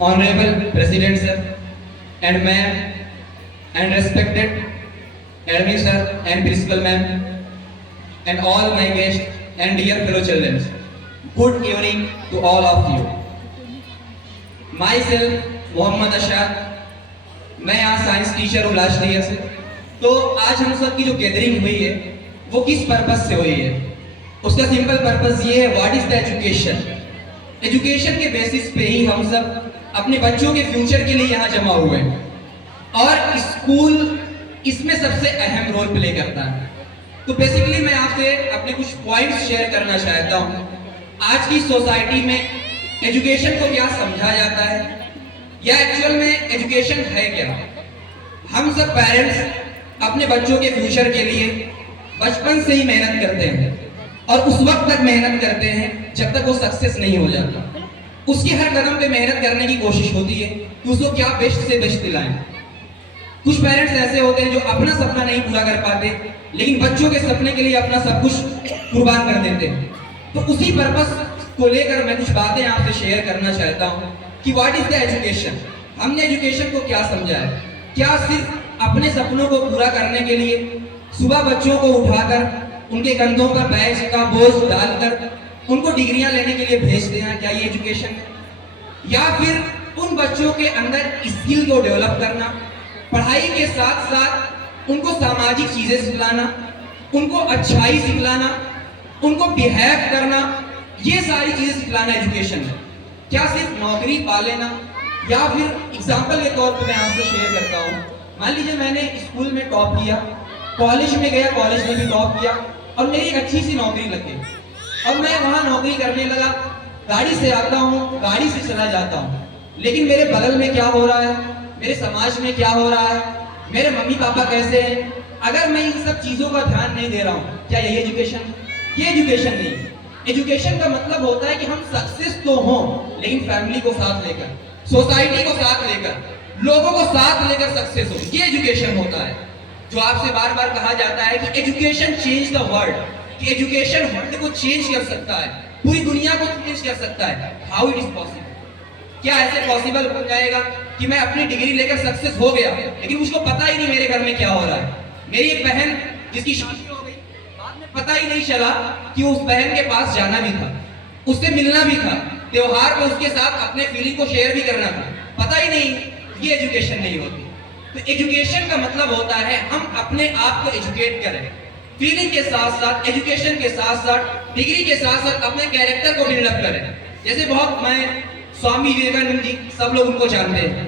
Honorable President sir, and ma'am, and respected admin sir and principal ma'am, and all my guests and dear fellow children. Good evening to all of you. Myself, Mohammad अशाद, मैं यहाँ science teacher हूँ last year से। तो आज हम सब की जो गैदरिंग हुई है वो किस पर्पस से हुई है? उसका सिंपल पर्पस ये है, what is the education. Education के बेसिस पे ही हम सब अपने बच्चों के फ्यूचर के लिए यहाँ जमा हुए हैं और स्कूल इसमें सबसे अहम रोल प्ले करता है। तो बेसिकली मैं आपसे अपने कुछ पॉइंट्स शेयर करना चाहता हूँ। आज की सोसाइटी में एजुकेशन को क्या समझा जाता है या एक्चुअल में एजुकेशन है क्या? हम सब पेरेंट्स अपने बच्चों के फ्यूचर के लिए बचपन से ही मेहनत करते हैं और उस वक्त तक मेहनत करते हैं जब तक वो सक्सेस नहीं हो जाता। उसकी हर कदम पे मेहनत करने की कोशिश होती है कि उसको क्या बेस्ट से बेस्ट दिलाएं। कुछ पेरेंट्स ऐसे होते हैं जो अपना सपना नहीं पूरा कर पाते लेकिन बच्चों के सपने के लिए अपना सब कुछ कुर्बान कर देते हैं। तो उसी पर्पस को लेकर मैं कुछ बातें आपसे शेयर करना चाहता हूँ कि व्हाट इज द एजुकेशन। हमने एजुकेशन को क्या समझा है? क्या सिर्फ अपने सपनों को पूरा करने के लिए सुबह बच्चों को उठाकर उनके कंधों पर बैग का बोझ डालकर उनको डिग्रियां लेने के लिए भेज देना, क्या ये एजुकेशन है? या फिर उन बच्चों के अंदर स्किल को डेवलप करना, पढ़ाई के साथ साथ उनको सामाजिक चीजें सिखलाना, उनको अच्छाई सिखलाना, उनको बिहेव करना, ये सारी चीजें सिखलाना एजुकेशन है? क्या सिर्फ नौकरी पा लेना? या फिर एग्जाम्पल के तौर पर मैं आपसे शेयर करता हूँ। मान लीजिए मैंने स्कूल में टॉप किया, कॉलेज में गया, कॉलेज में भी टॉप किया और मेरी एक अच्छी सी नौकरी लग गई और मैं वहां नौकरी करने लगा। गाड़ी से आता हूँ, गाड़ी से चला जाता हूँ, लेकिन मेरे बगल में क्या हो रहा है, मेरे समाज में क्या हो रहा है, मेरे मम्मी पापा कैसे हैं, अगर मैं इन सब चीजों का ध्यान नहीं दे रहा हूँ, क्या यही एजुकेशन? ये एजुकेशन नहीं है। एजुकेशन का मतलब होता है कि हम सक्सेस तो हों लेकिन फैमिली को साथ लेकर, सोसाइटी को साथ लेकर, लोगों को साथ लेकर सक्सेस हो। ये एजुकेशन होता है जो आपसे बार बार कहा जाता है कि एजुकेशन चेंज द वर्ल्ड, कि एजुकेशन वर्ल्ड को चेंज कर सकता है, पूरी दुनिया को चेंज कर सकता है। How it is possible? क्या ऐसे पॉसिबल बन जाएगा कि मैं अपनी डिग्री लेकर सक्सेस हो गया लेकिन मुझको पता ही नहीं मेरे घर में क्या हो रहा है? मेरी एक बहन जिसकी शादी हो गई, बाद में पता ही नहीं चला कि उस बहन के पास जाना भी था, उससे मिलना भी था, त्योहार में उसके साथ अपने फीलिंग को शेयर भी करना था, पता ही नहीं। ये एजुकेशन नहीं होती। तो एजुकेशन का मतलब होता है हम अपने आप को एजुकेट करें, फीलिंग के साथ साथ, एजुकेशन के साथ साथ, डिग्री के साथ साथ अपने कैरेक्टर को बिल्डअप करें। जैसे बहुत मैं स्वामी विवेकानंद जी, सब लोग उनको जानते हैं।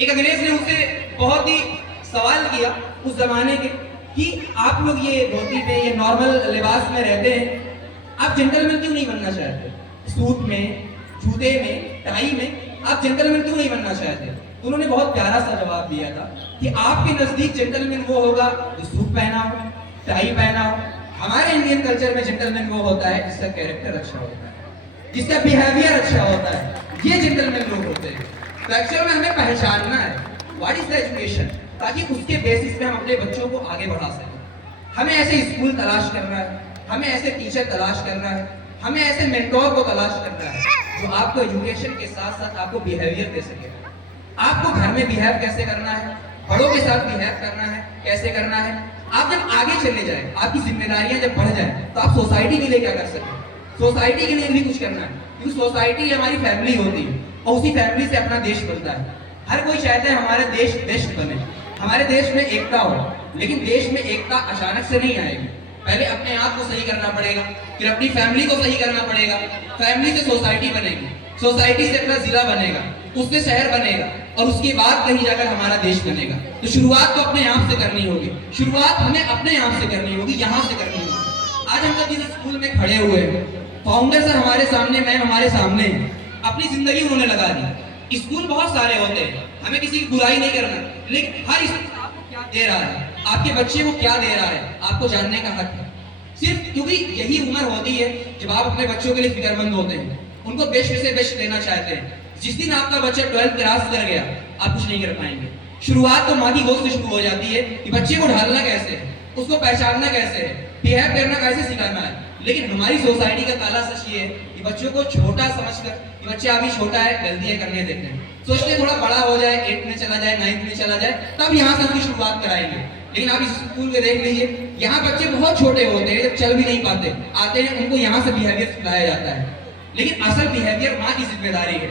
एक अंग्रेज ने उनसे बहुत ही सवाल किया उस जमाने के कि आप लोग ये धोती में, ये नॉर्मल लिबास में रहते हैं, आप जेंटलमैन क्यों नहीं बनना चाहते? सूट में, जूते में, टाई में आप जेंटलमैन क्यों नहीं बनना चाहते? तो उन्होंने बहुत प्यारा सा जवाब दिया था कि आपके नजदीक जेंटलमैन वो होगा जो सूट पहना हो, टाई पहना हो। हमारे इंडियन कल्चर में जेंटलमैन वो होता है जिसका कैरेक्टर अच्छा होता है, जिसका बिहेवियर अच्छा होता है, ये जेंटलमैन लोग होते हैं। तो एक्चुअल में हमें पहचानना है व्हाट इज द एजुकेशन, ताकि उसके बेसिस पे हम अपने बच्चों को आगे बढ़ा सकें। हमें ऐसे स्कूल तलाश करना है, हमें ऐसे टीचर तलाश करना है, हमें ऐसे मेंटोर को तलाश करना है जो आपको एजुकेशन के साथ साथ आपको बिहेवियर दे सके। आपको घर में बिहेव कैसे करना है, बड़ों के साथ बिहेव करना है, कैसे करना है। आप जब आगे चले जाए, आपकी जिम्मेदारियां जब बढ़ जाए, तो आप सोसाइटी के लिए क्या कर सकते हैं? सोसाइटी के लिए भी कुछ करना है, क्योंकि सोसाइटी हमारी फैमिली होती है और उसी फैमिली से अपना देश बनता है। हर कोई चाहता है हमारा देश बेस्ट बने, हमारे देश में एकता हो, लेकिन देश में एकता अचानक से नहीं आएगी। पहले अपने आप को सही करना पड़ेगा, फिर अपनी फैमिली को सही करना पड़ेगा, फैमिली से सोसाइटी बनेगी, सोसाइटी से अपना जिला बनेगा, उससे शहर बनेगा और उसके बाद कहीं जाकर हमारा देश बनेगा। तो शुरुआत तो अपने आप से करनी होगी, शुरुआत हमें अपने आप से करनी होगी, यहाँ से करनी होगी। आज हम सब जिस स्कूल में खड़े हुए हैं, फाउंडर सर हमारे सामने, मैम हमारे सामने, अपनी जिंदगी उन्होंने लगा दी। स्कूल बहुत सारे होते हैं, हमें किसी की बुराई नहीं करना, लेकिन हर स्कूल आपको क्या दे रहा है, आपके बच्चे को क्या दे रहा है, आपको जानने का हक है। सिर्फ क्योंकि यही उम्र होती है जब आप अपने बच्चों के लिए फिक्रमंद होते हैं, उनको बेस्ट से बेस्ट देना चाहते हैं। जिस दिन आपका बच्चा 12th क्रॉस कर गया, आप कुछ नहीं कर पाएंगे। शुरुआत तो माँ की गोद से शुरू हो जाती है कि बच्चे को ढालना कैसे है, उसको पहचानना कैसे है, बिहेव करना कैसे सिखाना है। लेकिन हमारी सोसाइटी का काला सच ये है कि कि बच्चों को छोटा समझकर कि बच्चा अभी छोटा है, गलतियां करने देते हैं, सोचते हैं थोड़ा बड़ा हो जाए, 8 में चला जाए, 9th में चला जाए, तब यहाँ से उसकी शुरुआत कराएंगे। लेकिन आप इस स्कूल में देख लीजिए, यहाँ बच्चे बहुत छोटे होते हैं, जब चल भी नहीं पाते, आते हैं, उनको यहाँ से बिहेवियर सिखाया जाता है। लेकिन असल बिहेवियर माँ की जिम्मेदारी है।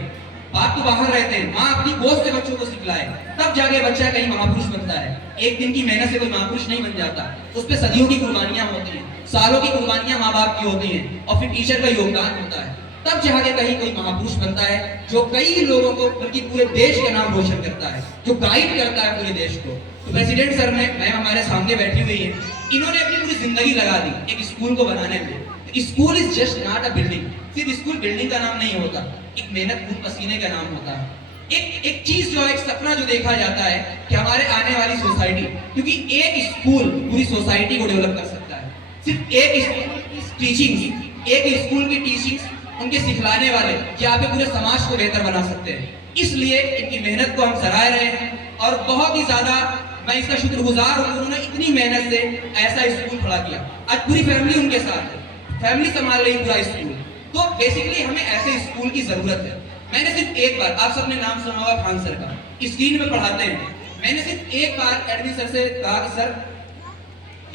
बाप तो बाहर रहते हैं, माँ अपनी गोद से बच्चों को सिखलाए, तब जाके बच्चा कहीं महापुरुष बनता है। एक दिन की मेहनत से कोई महापुरुष नहीं बन जाता, उस पर सदियों की कुर्बानियां होती हैं, सालों की कुर्बानियां माँ बाप की होती हैं, और फिर टीचर का योगदान होता है, तब जाके कहीं कोई महापुरुष बनता है, जो कई लोगों को, बल्कि पूरे देश का नाम रोशन करता है, जो गाइड करता है पूरे देश को। तो प्रेसिडेंट सर ने, मैम हमारे सामने बैठी हुई है, इन्होंने अपनी पूरी जिंदगी लगा दी एक स्कूल को बनाने में। School is just not a building, सिर्फ स्कूल बिल्डिंग का नाम नहीं होता, एक मेहनत खून पसीने का नाम होता है। एक चीज जो, एक सपना जो देखा जाता है कि हमारे आने वाली सोसाइटी, क्योंकि एक स्कूल पूरी सोसाइटी को डेवलप कर सकता है। सिर्फ एक स्कूल की टीचिंग, एक स्कूल की टीचिंग्स, उनके सिखलाने वाले यहाँ पे पूरे समाज को बेहतर बना सकते हैं। इसलिए इनकी मेहनत को हम सराह रहे हैं, और बहुत ही ज्यादा मैं इसका शुक्रगुजार हूँ, उन्होंने इतनी मेहनत से ऐसा स्कूल खड़ा किया। आज पूरी फैमिली उनके साथ है, फैमिली संभाल रही पूरा स्कूल। तो बेसिकली हमें ऐसे स्कूल की जरूरत है। मैंने सिर्फ एक बार, आप सबने नाम सुना होगा खान सर का, स्क्रीन में पढ़ाते हैं, मैंने सिर्फ एक बार एडमिन सर से कहा कि सर,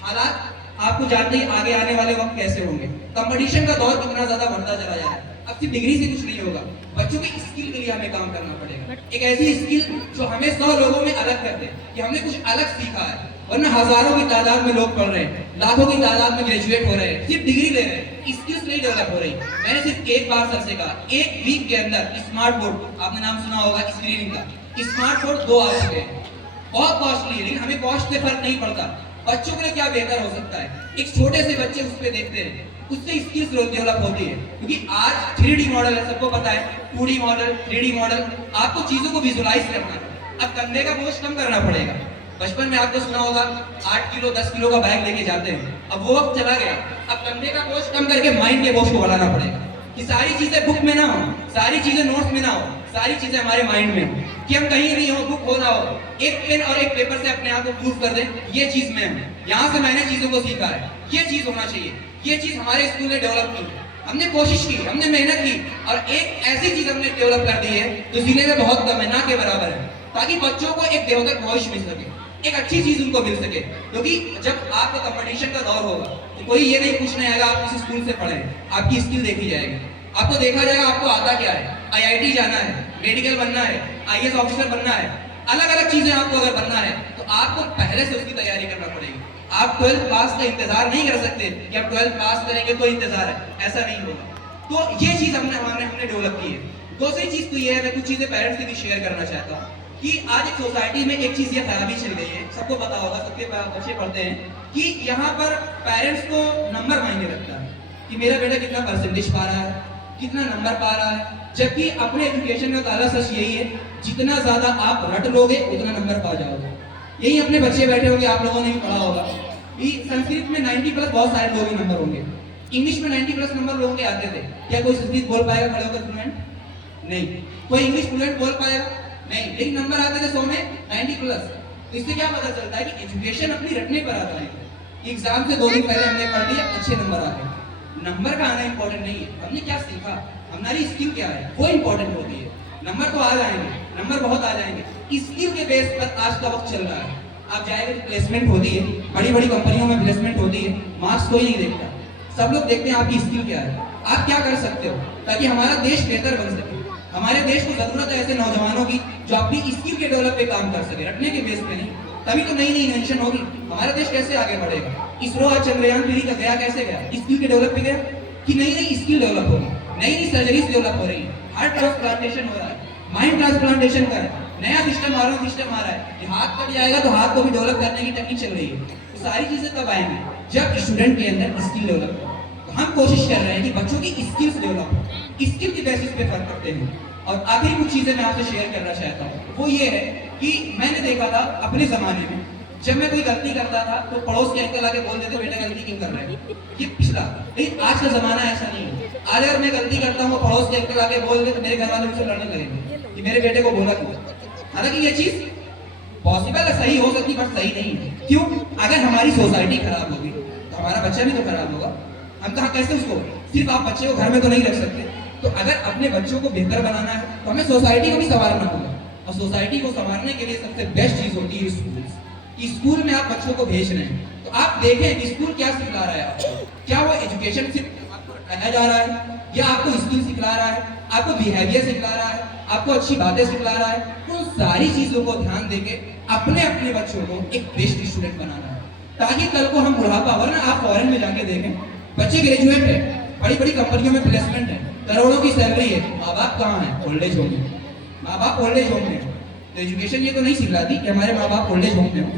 हालात आपको जानते ही आगे आने वाले वक्त कैसे होंगे, कंपटीशन का दौर कितना ज्यादा बढ़ता चला जा रहा है, अब सिर्फ डिग्री से कुछ नहीं होगा, बच्चों की स्किल के लिए हमें काम करना पड़ेगा, एक ऐसी स्किल जो हमें 100 लोगों में अलग कर दे, कि हमने कुछ अलग सीखा है। वरना हजारों की तादाद में लोग पढ़ रहे हैं, लाखों की तादाद में ग्रेजुएट हो रहे हैं, सिर्फ डिग्री ले रहे हैं, स्किल्स नहीं डेवलप हो रही। मैंने सिर्फ एक बार सर से कहा, एक वीक के अंदर स्मार्ट बोर्ड, आपने नाम सुना होगा स्क्रीनिंग का, स्मार्ट बोर्ड 2 आ चुके हैं, बहुत कॉस्टली है, लेकिन हमें कॉस्ट से फर्क नहीं पड़ता, बच्चों के लिए क्या बेहतर हो सकता है, एक छोटे से बच्चे उस पर देखते हैं, उससे स्किल्स डेवलप होती है। क्योंकि आज 3D मॉडल है, सबको पता है, 2D मॉडल, 3D मॉडल, आपको चीजों को विजुलाइज करना है। अब कंधे का बोझ कम करना पड़ेगा। बचपन में आपको सुना होगा 8 किलो 10 किलो का बैग लेके जाते हैं, अब वो वक्त चला गया, अब कंधे का बोझ कम करके माइंड के बोझ को बढ़ाना पड़ेगा, कि सारी चीजें बुक में ना हो, सारी चीजें नोट्स में ना हो, सारी चीजें हमारे माइंड में हो, कि हम कहीं नहीं हो, बुक हो ना हो, एक पेन और एक पेपर से अपने आप को प्रूव कर दें, ये चीज मैं हूं, यहाँ से मैंने चीजों को सीखा है, ये चीज होना चाहिए, ये चीज हमारे स्कूल ने डेवलप की, हमने कोशिश की, हमने मेहनत की, और एक ऐसी चीज हमने डेवलप कर दी है जो जिले में बहुत कम है, ना के बराबर है, ताकि बच्चों को एक देवदत्त भविष्य मिल सके, एक अच्छी चीज उनको मिल सके। क्योंकि जब आपका कंपटीशन का दौर होगा, तो कोई ये नहीं पूछने आएगा आप किस स्कूल से पढ़े, आपकी स्किल देखी जाएगी, आपको देखा जाएगा आपको आता क्या है, IIT जाना है, मेडिकल बनना है, IAS ऑफिसर बनना है, अलग अलग चीजें आपको अगर बनना है, तो आपको पहले से उसकी तैयारी करना पड़ेगी। आप 12th पास का इंतजार नहीं कर सकते कि आप 12th पास करेंगे तो इंतजार है, ऐसा नहीं होगा। तो ये चीज हमने डेवलप की है। दूसरी चीज तो ये है, मैं कुछ चीजें पेरेंट्स से भी शेयर करना चाहता हूँ, कि आज एक सोसाइटी में एक चीज ये खराबी चल गई है, सबको पता होगा, सबके बच्चे पढ़ते हैं, कि यहाँ पर पेरेंट्स को नंबर मायने रखता है, कि मेरा बेटा कितना परसेंटेज पा रहा है, कितना नंबर पा रहा है, जबकि अपने एजुकेशन का काला सच यही है, जितना ज्यादा आप रट लोगे उतना नंबर पा जाओगे। यही अपने बच्चे बैठे होंगे, आप लोगों ने भी पढ़ा होगा कि संस्कृत में 90+ बहुत सारे लोग ही नंबर होंगे, इंग्लिश में 90+ नंबर लोगों के आते थे, क्या कोई संस्कृत बोल पाएगा खड़े होकर फ्लुएंट? नहीं। कोई इंग्लिश फ्लुएंट बोल पाएगा? नहीं। लेकिन नंबर आते थे 100 में 90+। तो इससे क्या पता चलता है कि एजुकेशन अपनी रटने पर आता है, एग्जाम से 2 दिन पहले हमने पढ़ लिया, अच्छे नंबर आ गए, नंबर का आना इंपॉर्टेंट नहीं है, हमने क्या सीखा, हमारी स्किल क्या है, वो इंपॉर्टेंट होती है। नंबर तो आ जाएंगे, नंबर बहुत आ जाएंगे, स्किल के बेस पर आज का वक्त चल रहा है। आप जाएंगे तो प्लेसमेंट होती है, बड़ी बड़ी कंपनियों में प्लेसमेंट होती है, मार्क्स कोई नहीं देखता, सब लोग देखते हैं आपकी स्किल क्या है, आप क्या कर सकते हो, ताकि हमारा देश बेहतर बन सके। हमारे देश को जरूरत है ऐसे नौजवानों की जो अपनी स्किल के डेवलप पे काम कर सके, रटने के बेस पे नहीं, तभी तो नई नई इन्वेंशन होगी, हमारा देश कैसे आगे बढ़ेगा। इसरो आज चंद्रयान 3 का गया कैसे गया, स्किल के डेवलप पे गया, कि नई नई स्किल डेवलप होगी, नई नई सर्जरीज डेवलप हो रही है, हार्ट ट्रांसप्लांटेशन हो रहा है, माइंड ट्रांसप्लांटेशन का है, नया सिस्टम आ रहा है, हाथ कट जाएगा तो हाथ को भी डेवलप करने की टेक्निक चल रही है। तो सारी चीजें कब आएंगी, जब स्टूडेंट के अंदर स्किल डेवलप हो। तो हम कोशिश कर रहे हैं कि बच्चों की स्किल्स डेवलप हो, स्किल की बेसिस पे फर्क करते हैं। और आखिरी कुछ चीजें मैं आपसे शेयर करना चाहता हूँ, वो ये है कि मैंने देखा था अपने जमाने में, जब मैं कोई गलती करता था तो पड़ोस के अंकल आके बोल देते बेटा गलती क्यों कर रहे हैं, ये पिछला। लेकिन आज का जमाना ऐसा नहीं है, आज अगर मैं गलती करता हूँ पड़ोस के अंकल आके बोल दे तो मेरे घर वाले मुझसे लड़ने लगेंगे कि मेरे बेटे को बोला क्यों। हालांकि ये चीज पॉसिबल है, सही हो सकती, बट सही नहीं है। क्यों? अगर हमारी सोसाइटी खराब होगी तो हमारा बच्चा भी तो खराब होगा। हम कहा कैसे उसको सिर्फ आप बच्चे को घर में तो नहीं रख सकते। तो अगर अपने बच्चों को बेहतर बनाना है तो हमें सोसाइटी को भी संवारना होगा, और सोसाइटी को संवारने के लिए सबसे बेस्ट चीज होती है स्कूल। स्कूल में आप बच्चों को भेज रहे हैं तो आप देखें कि स्कूल क्या सिखा रहा है आपको। क्या वो एजुकेशन सिर्फ आपको रखाया जा रहा है, या आपको स्किल सिखला रहा है, आपको बिहेवियर सिखला रहा है, आपको अच्छी बातें सिखला रहा है। उन सारी चीजों को ध्यान देके अपने अपने बच्चों को एक बेस्ट स्टूडेंट बनाना है, ताकि कल को हम बुढ़ापा, वरना आप फॉरेन में जाके देखें, बच्चे ग्रेजुएट है, बड़ी बड़ी कंपनियों में प्लेसमेंट है, करोड़ों की सैलरी है, माँ बाप कहाँ है? ओल्ड एज होम में। माँ बाप ओल्ड एज होम में। तो एजुकेशन ये तो नहीं सिखलाती कि हमारे माँ बाप ओल्ड एज होम में हो।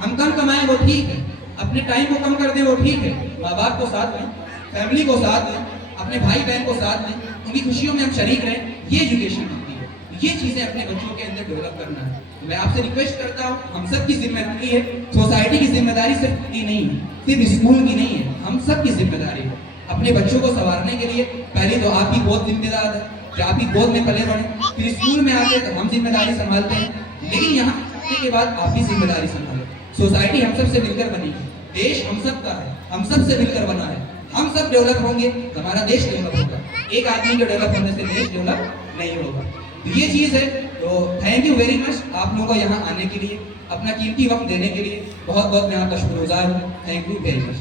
हम कम कमाएं वो ठीक है, अपने टाइम को कम कर दें वो ठीक है, माँ बाप को साथ लें, फैमिली को साथ लें, अपने भाई बहन को साथ लें, उनकी खुशियों में हम शरीक रहें, ये एजुकेशन होती है। ये चीजें अपने बच्चों के अंदर डेवलप करना है। तो मैं आपसे रिक्वेस्ट करता हूँ, हम सब की जिम्मेदारी है, सोसाइटी की जिम्मेदारी सिर्फ की नहीं है, सिर्फ स्कूल की नहीं है, हम सब की जिम्मेदारी है। अपने बच्चों को संवारने के लिए पहले तो आप ही बहुत जिम्मेदार है कि आप ही गोद में पले बढ़े, फिर स्कूल में आते तो हम जिम्मेदारी संभालते हैं, लेकिन यहाँ आने के बाद आप ही जिम्मेदारी संभालें। सोसाइटी हम सब से मिलकर बनेगी, देश हम सब का है, हम सब से मिलकर बना है। हम सब डेवलप होंगे तो हमारा देश डेवलप होगा, एक आदमी के डेवलप होने से देश डेवलप नहीं होगा। तो ये चीज़ है। तो थैंक यू वेरी मच आप लोगों को यहाँ आने के लिए, अपना कीमती वक्त देने के लिए बहुत बहुत मैं आपका शुक्रगुजार हूँ। Thank you very much.